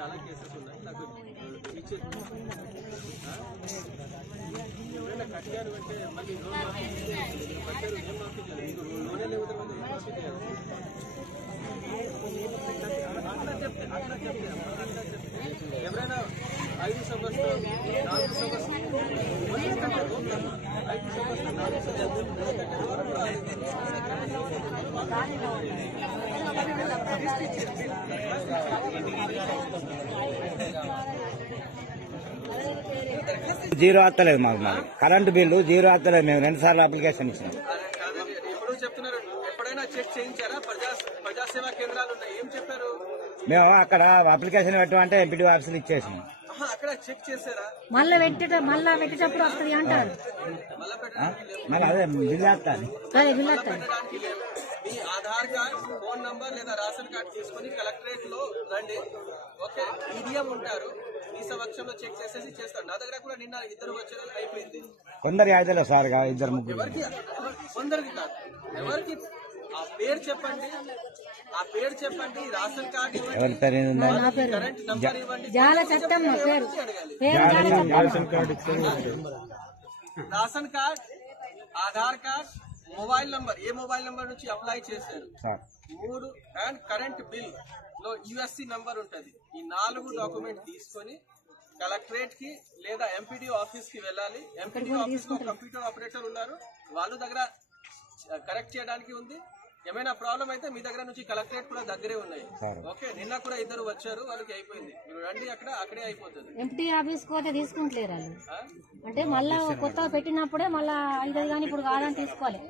చాలా కేసెస్ ఉన్నాయి. నాకు ఎవరైనా కట్టారు అంటే మళ్ళీ లోన్ మాఫీ కట్టారు, లోన్ మాఫీ చేయాలి. మీకు లోనే లేకపోతే మళ్ళీ మాఫీ చేయాలి. అట్లా చెప్తే ఎవరైనా 5 సంవత్సరాలు 4 సంవత్సరాలు 5 సంవత్సరాలు 4 జీరో వస్తలేదు మాకు. కరెంటు బిల్లు జీరో వస్తలేదు. మేము 2 సార్లు అప్లికేషన్ ఇచ్చినాం. ఎప్పుడు చెప్తున్నారు? ఎప్పుడైనా చెక్ చేయించారా? ప్రజాసేవా కేంద్రాలు ఉన్నాయి, ఏం చెప్పారు? మేము అక్కడ అప్లికేషన్ పెట్టమంటే ఎంపీడీ ఆఫీసులు ఇచ్చేసినాం. అక్కడ చెక్ చేశారా? మళ్ళా పెట్టేటప్పుడు వస్తుంది అంటారు. మళ్ళీ అదే బిల్లు వస్తాను. బిల్లు వస్తాను. మీ ఆధార్ కార్డ్, ఫోన్ నంబర్ లేదా రేషన్ కార్డ్ తీసుకుని కలెక్టరేట్ లో రండి. ఓకే, ఈడిఎం ఉంటారు, ఈ సమక్షంలో చెక్ చేసేసి చేస్తారు. నా దగ్గర కూడా నిన్న 2 వచ్చారు, అయిపోయింది. కొందరు అయితే సార్ 2-3 ఎవరికి? కొందరికి కాదు, ఎవరికి? ఆ పేరు చెప్పండి, రేషన్ కార్డు ఇవ్వండి, కరెంట్ నంబర్ ఇవ్వండి, ration card, Aadhaar card, mobile number, ఏ మొబైల్ నంబర్ నుంచి అప్లై చేశారు 3, అండ్ కరెంట్ బిల్ లో యూఎస్సి నంబర్ ఉంటది. ఈ 4 డాక్యుమెంట్ తీసుకొని కలెక్టరేట్ కి లేదా ఎంపీడీ ఆఫీస్ కి వెళ్ళాలి. ఎంపీడీ ఆఫీస్ లో కంప్యూటర్ ఆపరేటర్ ఉన్నారు, వాళ్ళ దగ్గర కరెక్ట్ చేయడానికి ఉంది. ఏమైనా ప్రాబ్లం అయితే మీ దగ్గర నుంచి కలెక్టరేట్ కూడా దగ్గరే ఉన్నాయి. ఓకే, నిన్న కూడా 2 వచ్చారు, వాళ్ళకి అయిపోయింది. మీరు రండి, అక్కడే అయిపోతుంది. ఎంపీ ఆఫీస్ పోతే తీసుకుంటలేరు వాళ్ళు. అంటే మళ్ళా కొత్తగా పెట్టినప్పుడే మళ్ళా ఇది కానీ ఇప్పుడు కాదని తీసుకోవాలి.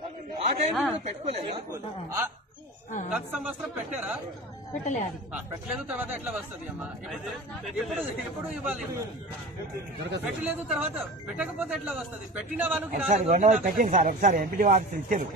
ఆ టైం పెట్టుకోలేదు. గత సంవత్సరం పెట్టారా? పెట్టలేదు. పెట్టలేదు, తర్వాత ఎట్లా వస్తుంది అమ్మా? ఎప్పుడు ఇవ్వాలి? పెట్టలేదు, తర్వాత పెట్టకపోతే ఎట్లా వస్తుంది? పెట్టిన వాళ్ళకి పెట్టింది సార్. ఒకసారి ఎంపీడీ ఆఫీస్ ఇచ్చారు.